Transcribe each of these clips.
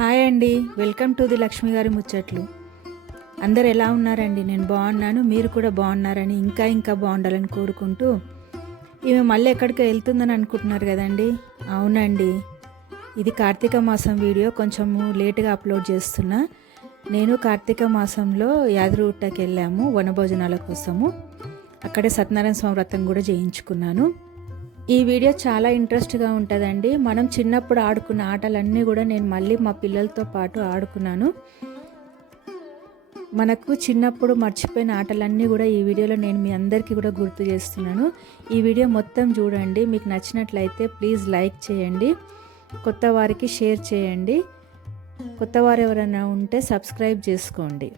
Hi అండి. Welcome to the Lakshmi గారి ముచ్చట్లు. అందరు ఎలా ఉన్నారండి? నేను బాగున్నాను మీరు కూడా బాగున్నారని ఇంకా ఇంకా బాగుండాలని కోరుకుంటూ ఈమె మళ్ళీ ఎక్కడికి వెళ్తుందని అనుకుంటున్నారు కదండి? అవునండి. ఇది కార్తీక మాసం వీడియో కొంచెము లేటుగా అప్లోడ్ చేస్తున్నా. నేను కార్తీక మాసంలో యాదగిరిగుట్టకి వెళ్ళాము వనభోజనాల కోసము. అక్కడే సత్యనారాయణ స్వామి వ్రతం కూడా చేయించుకున్నాను. ఈ వీడియో చాలా ఇంట్రెస్ట్గా ఉంటుందండి. మనం చిన్నప్పుడు ఆడుకున్న ఆటలన్నీ కూడా నేను మళ్ళీ మా పిల్లలతో పాటు ఆడుకున్నాను. మనకు చిన్నప్పుడు మర్చిపోయిన ఆటలన్నీ కూడా ఈ వీడియోలో నేను మీ అందరికీ కూడా గుర్తు చేస్తున్నాను. ఈ వీడియో మొత్తం చూడండి. మీకు నచ్చినట్లయితే ప్లీజ్ లైక్ చేయండి. కొత్త వారికి షేర్ చేయండి. కొత్త వారు ఎవరైనా ఉంటే సబ్స్క్రైబ్ చేసుకోండి.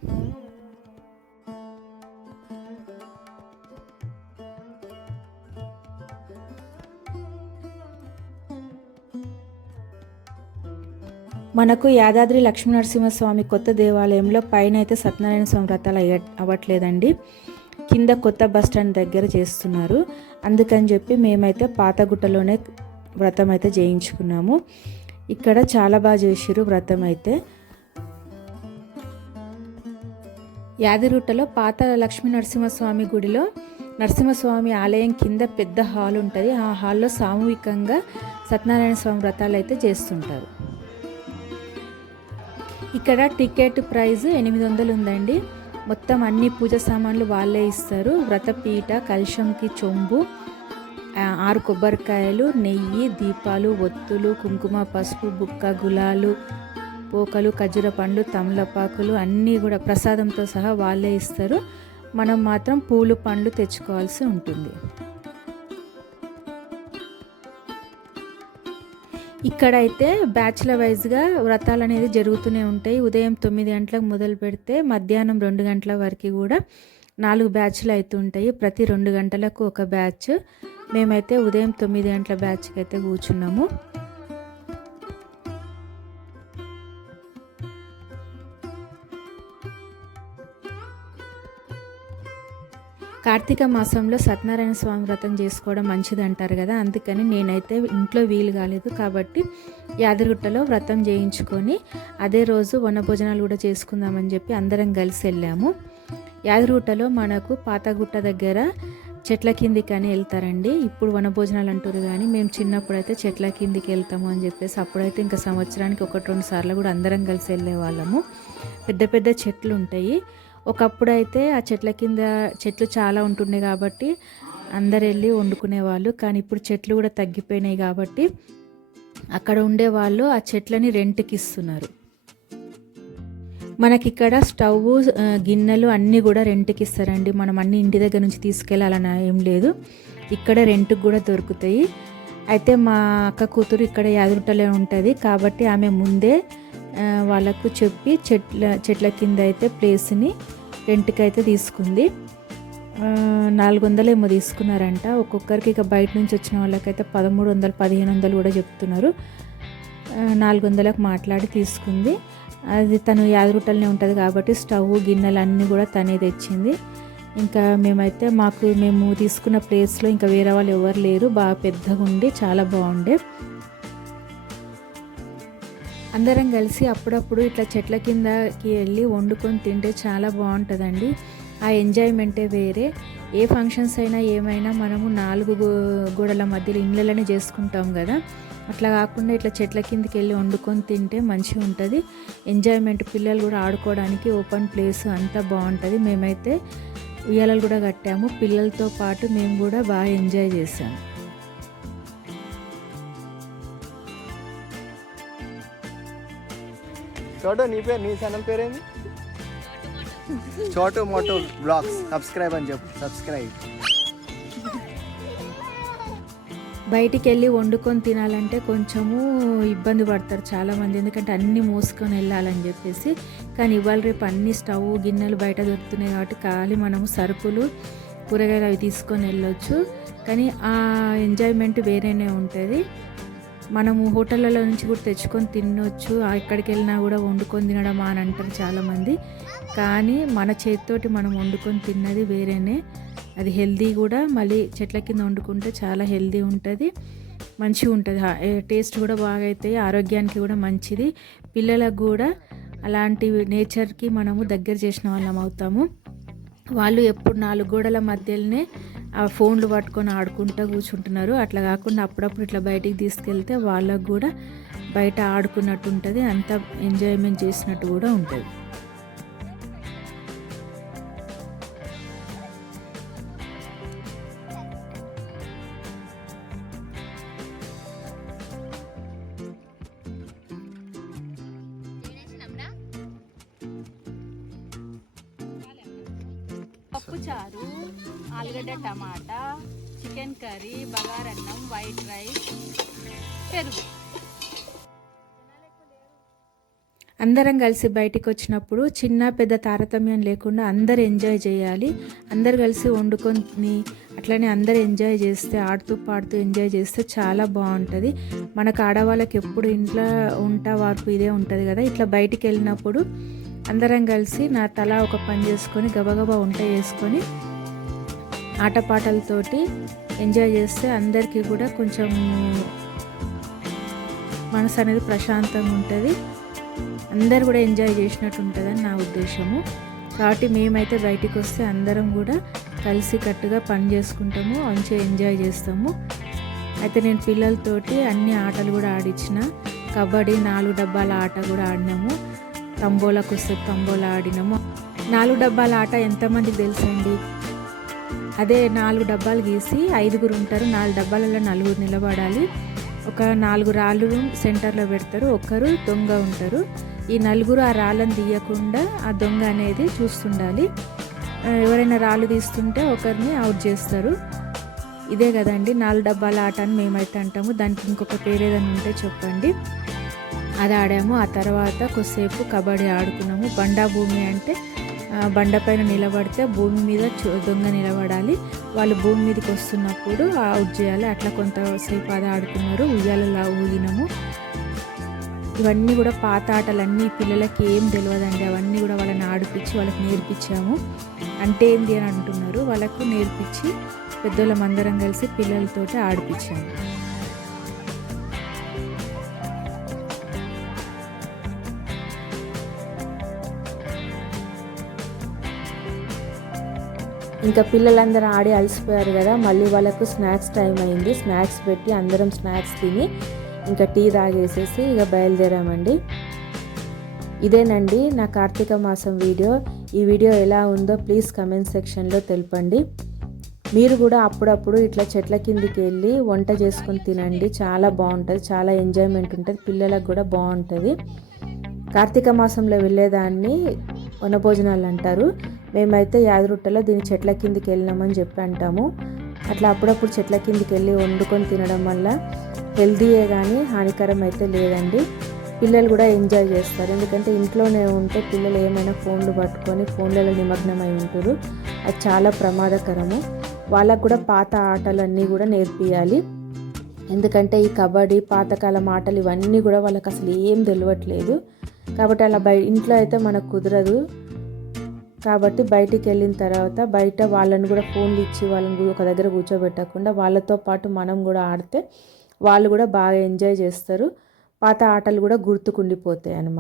మనకు యాదాద్రి లక్ష్మీనరసింహస్వామి కొత్త దేవాలయంలో పైన అయితే సత్యనారాయణ స్వామి వ్రతాలు అవ్వట్లేదండి. కింద కొత్త బస్ స్టాండ్ దగ్గర చేస్తున్నారు. అందుకని చెప్పి మేమైతే పాతగుట్టలోనే వ్రతం అయితే చేయించుకున్నాము. ఇక్కడ చాలా బాగా చేసిరు వ్రతం అయితే యాదిరుట్టలో పాత లక్ష్మీ నరసింహస్వామి గుడిలో నరసింహస్వామి ఆలయం కింద పెద్ద హాల్ ఉంటుంది. ఆ హాల్లో సామూహికంగా సత్యనారాయణ స్వామి వ్రతాలు అయితే చేస్తుంటారు. ఇక్కడ టికెట్ ప్రైస్ ఎనిమిది వందలు ఉందండి. మొత్తం అన్ని పూజ సామాన్లు వాళ్ళే ఇస్తారు. వ్రతపీట కలశంకి చొంబు ఆరు కొబ్బరికాయలు నెయ్యి దీపాలు ఒత్తులు కుంకుమ పసుపు బుక్క గులాలు పోకలు ఖర్జూర పండ్లు తమలపాకులు అన్నీ కూడా ప్రసాదంతో సహా వాళ్ళే ఇస్తారు. మనం మాత్రం పూలు పండ్లు తెచ్చుకోవాల్సి ఉంటుంది. ఇక్కడైతే బ్యాచ్ల వైజ్గా వ్రతాలు అనేది జరుగుతూనే ఉంటాయి. ఉదయం తొమ్మిది గంటలకు మొదలు పెడితే మధ్యాహ్నం రెండు గంటల వరకు కూడా నాలుగు బ్యాచ్లు అవుతుంటాయి ప్రతి రెండు గంటలకు ఒక బ్యాచ్. మేమైతే ఉదయం తొమ్మిది గంటల బ్యాచ్కి అయితే కూర్చున్నాము. కార్తీక మాసంలో సత్యనారాయణ స్వామి వ్రతం చేసుకోవడం మంచిది అంటారు కదా అందుకని నేనైతే ఇంట్లో వీలు కాలేదు కాబట్టి యాదగిరిగుట్టలో వ్రతం చేయించుకొని అదే రోజు వనభోజనాలు కూడా చేసుకుందామని చెప్పి అందరం కలిసి వెళ్ళాము. యాదగిరిగుట్టలో మనకు పాతగుట్ట దగ్గర చెట్ల కిందికి అని వెళ్తారండి. ఇప్పుడు వనభోజనాలు అంటారు కానీ మేము చిన్నప్పుడు అయితే చెట్ల కిందికి వెళ్తాము అని చెప్పేసి అప్పుడైతే ఇంకా సంవత్సరానికి ఒకటి రెండు సార్లు కూడా అందరం కలిసి వెళ్ళే వాళ్ళము పెద్ద పెద్ద చెట్లు ఉంటాయి. ఒకప్పుడు అయితే ఆ చెట్ల కింద చెట్లు చాలా ఉంటుండే కాబట్టి అందరు వెళ్ళి వండుకునేవాళ్ళు. కానీ ఇప్పుడు చెట్లు కూడా తగ్గిపోయినాయి కాబట్టి అక్కడ ఉండే వాళ్ళు ఆ చెట్లని రెంట్కి ఇస్తున్నారు. మనకి ఇక్కడ స్టవ్ గిన్నెలు అన్నీ కూడా రెంట్కి ఇస్తారండి. మనం అన్ని ఇంటి దగ్గర నుంచి తీసుకెళ్ళాలని ఏం లేదు. ఇక్కడ రెంట్కి కూడా దొరుకుతాయి. అయితే మా అక్క కూతురు ఇక్కడ యాదగుట్టలే ఉంటుంది కాబట్టి ఆమె ముందే వాళ్ళకు చెప్పి చెట్ల చెట్ల కింద అయితే ప్లేస్ని రెంట్కి అయితే తీసుకుంది. నాలుగు వందలు ఏమో తీసుకున్నారంట. ఒక్కొక్కరికి ఇక బయట నుంచి వచ్చిన వాళ్ళకైతే పదమూడు వందలు పదిహేను వందలు కూడా చెప్తున్నారు. నాలుగు వందలకు మాట్లాడి తీసుకుంది. అది తను యాదగుట్టలనే ఉంటుంది కాబట్టి స్టవ్ గిన్నెలు అన్నీ కూడా తనే తెచ్చింది. ఇంకా మేమైతే మాకు మేము తీసుకున్న ప్లేస్లో ఇంకా వేరే వాళ్ళు ఎవరు లేరు. బాగా పెద్దగా ఉండి చాలా బాగుండే. అందరం కలిసి అప్పుడప్పుడు ఇట్లా చెట్ల కిందకి వెళ్ళి వండుకొని తింటే చాలా బాగుంటుందండి. ఆ ఎంజాయ్మెంటే వేరే. ఏ ఫంక్షన్స్ అయినా ఏమైనా మనము నాలుగు గో- గోడల మధ్యలో ఇళ్ళలోనే చేసుకుంటాం కదా. అట్లా కాకుండా ఇట్లా చెట్ల కిందకి వెళ్ళి వండుకొని తింటే మంచిగా ఉంటుంది. ఎంజాయ్మెంట్ పిల్లలు కూడా ఆడుకోవడానికి ఓపెన్ ప్లేస్ అంతా బాగుంటుంది. మేమైతే ఉయ్యాలలు కూడా కట్టాము. పిల్లలతో పాటు మేము కూడా బాగా ఎంజాయ్ చేసాము చోటు నీ పేరు నీ ఛానల్ పేరేంది? చోటు మోటు బ్లాగ్స్. సబ్స్క్రైబ్ అని చెప్పు. సబ్స్క్రైబ్. బయటికి వెళ్ళి వండుకొని తినాలంటే కొంచెము ఇబ్బంది పడతారు చాలామంది. ఎందుకంటే అన్నీ మోసుకొని వెళ్ళాలని చెప్పేసి. కానీ ఇవాళ రేపు అన్ని స్టవ్ గిన్నెలు బయట దొరుకుతున్నాయి కాబట్టి ఖాళీ మనము సరుకులు కూరగాయలు అవి తీసుకొని వెళ్ళొచ్చు. కానీ ఆ ఎంజాయ్మెంట్ వేరేనే ఉంటుంది. మనము హోటళ్ళలో నుంచి కూడా తెచ్చుకొని తినొచ్చు. ఎక్కడికి వెళ్ళినా కూడా వండుకొని తినడమా అని అంటారు చాలామంది. కానీ మన చేతితోటి మనం వండుకొని తిన్నది వేరేనే. అది హెల్దీ కూడా మళ్ళీ చెట్ల కింద వండుకుంటే చాలా హెల్దీ ఉంటుంది మంచిగా ఉంటుంది. టేస్ట్ కూడా బాగా అవుతాయి ఆరోగ్యానికి కూడా మంచిది. పిల్లలకు కూడా అలాంటి నేచర్కి మనము దగ్గర చేసిన వాళ్ళం అవుతాము. వాళ్ళు ఎప్పుడు నాలుగు గోడల మధ్యలోనే ఆ ఫోన్లు పట్టుకొని ఆడుకుంటూ కూర్చుంటున్నారు. అట్లా కాకుండా అప్పుడప్పుడు ఇట్లా బయటికి తీసుకెళ్తే వాళ్ళకు కూడా బయట ఆడుకున్నట్టు ఉంటుంది అంత ఎంజాయ్మెంట్ చేసినట్టు కూడా ఉంటుంది. పప్పు చారు. ఆలుగడ్డ టమాటా చికెన్ కర్రీ బగారన్నం వైట్ రైస్ పెరుగు. అందరం కలిసి బయటికి వచ్చినప్పుడు చిన్న పెద్ద తారతమ్యం లేకుండా అందరు ఎంజాయ్ చేయాలి. అందరు కలిసి వండుకొని అట్లనే అందరు ఎంజాయ్ చేస్తే ఆడుతూ పాడుతూ ఎంజాయ్ చేస్తే చాలా బాగుంటుంది. మనకు ఆడవాళ్ళకి ఎప్పుడు ఇంట్లో ఉంటా వార్పు ఇదే ఉంటుంది కదా. ఇట్లా బయటికి వెళ్ళినప్పుడు అందరం కలిసి నా తల ఒక పని చేసుకొని గబగబా వంట చేసుకొని ఆటపాటలతోటి ఎంజాయ్ చేస్తే అందరికీ కూడా కొంచెం మనసు అనేది ప్రశాంతంగా ఉంటుంది. అందరు కూడా ఎంజాయ్ చేసినట్టు ఉంటుందని నా ఉద్దేశము. కాబట్టి మేమైతే బయటికి వస్తే అందరం కూడా కలిసి కట్టుగా పని చేసుకుంటాము మంచిగా ఎంజాయ్ చేస్తాము. అయితే నేను పిల్లలతోటి అన్ని ఆటలు కూడా ఆడించిన కబడ్డీ నాలుగు డబ్బాల ఆట కూడా ఆడినాము. తంబోలా వస్తే తంబోలా ఆడినాము. నాలుగు డబ్బాల ఆట ఎంతమందికి తెలుసండి? అదే నాలుగు డబ్బాలు గీసి ఐదుగురు ఉంటారు. నాలుగు డబ్బాలలో నలుగురు నిలబడాలి. ఒక నాలుగు రాళ్ళు సెంటర్లో పెడతారు. ఒకరు దొంగ ఉంటారు. ఈ నలుగురు ఆ రాళ్ళని తీయకుండా ఆ దొంగ అనేది చూస్తుండాలి. ఎవరైనా రాళ్ళు తీస్తుంటే ఒకరిని అవుట్ చేస్తారు. ఇదే కదండి నాలుగు డబ్బాల ఆట అని మేమైతే అంటాము. దానికి ఇంకొక పేరు ఏదైనా ఉంటే చెప్పండి. అది ఆడాము. ఆ తర్వాత కొద్దిసేపు కబడ్డీ ఆడుకున్నాము. బండా భూమి అంటే బండపైన నిలబడితే భూమి మీద దొంగ నిలబడాలి. వాళ్ళు భూమి మీదకి వస్తున్నప్పుడు అవుట్ చేయాలి అట్లా కొంతసేపు అది ఆడుకున్నారు. ఉయ్యాలలా ఊగినాము. ఇవన్నీ కూడా పాత ఆటలన్నీ పిల్లలకి ఏం తెలియదండి అవన్నీ కూడా వాళ్ళని ఆడిపించి వాళ్ళకి నేర్పించాము. అంటే ఏంటి అని అంటున్నారు. వాళ్ళకు నేర్పించి పెద్దోళ్ళం అందరం కలిసి పిల్లలతోటి ఆడిపించాము ఇంకా పిల్లలందరూ ఆడి అలసిపోయారు కదా మళ్ళీ వాళ్ళకు స్నాక్స్ టైం అయింది. స్నాక్స్ పెట్టి అందరం స్నాక్స్ తిని ఇంకా టీ తాగేసేసి ఇక బయలుదేరామండి. ఇదేనండి నా కార్తీక మాసం వీడియో. ఈ వీడియో ఎలా ఉందో ప్లీజ్ కమెంట్ సెక్షన్లో తెలపండి. మీరు కూడా అప్పుడప్పుడు ఇట్లా చెట్ల కిందికి వెళ్ళి వంట చేసుకొని తినండి. చాలా బాగుంటుంది చాలా ఎంజాయ్మెంట్ ఉంటుంది పిల్లలకు కూడా బాగుంటుంది. కార్తీక మాసంలో వెళ్ళేదాన్ని వనభోజనాలు అంటారు. మేమైతే యాదరుట్టలో దీని చెట్ల కిందికి వెళ్ళినామని చెప్పి అంటాము. అట్లా అప్పుడప్పుడు చెట్ల కిందికి వెళ్ళి వండుకొని తినడం వల్ల హెల్తీయే కానీ హానికరం అయితే లేదండి. పిల్లలు కూడా ఎంజాయ్ చేస్తారు. ఎందుకంటే ఇంట్లోనే ఉంటే పిల్లలు ఏమైనా ఫోన్లు పట్టుకొని ఫోన్లలో నిమగ్నమై ఉంటారు. అది చాలా ప్రమాదకరము. వాళ్ళకు కూడా పాత ఆటలన్నీ కూడా నేర్పియాలి. ఎందుకంటే ఈ కబడ్డీ పాతకాలం ఆటలు ఇవన్నీ కూడా వాళ్ళకి అసలు ఏం తెలియట్లేదు కాబట్టి అలా బయ ఇంట్లో అయితే మనకు కుదరదు. కాబట్టి బయటికి వెళ్ళిన తర్వాత బయట వాళ్ళని కూడా ఫోన్లు ఇచ్చి వాళ్ళని ఒక దగ్గర కూర్చోబెట్టకుండా వాళ్ళతో పాటు మనం కూడా ఆడితే వాళ్ళు కూడా బాగా ఎంజాయ్ చేస్తారు. పాత ఆటలు కూడా గుర్తుకుండిపోతాయి అన్నమాట.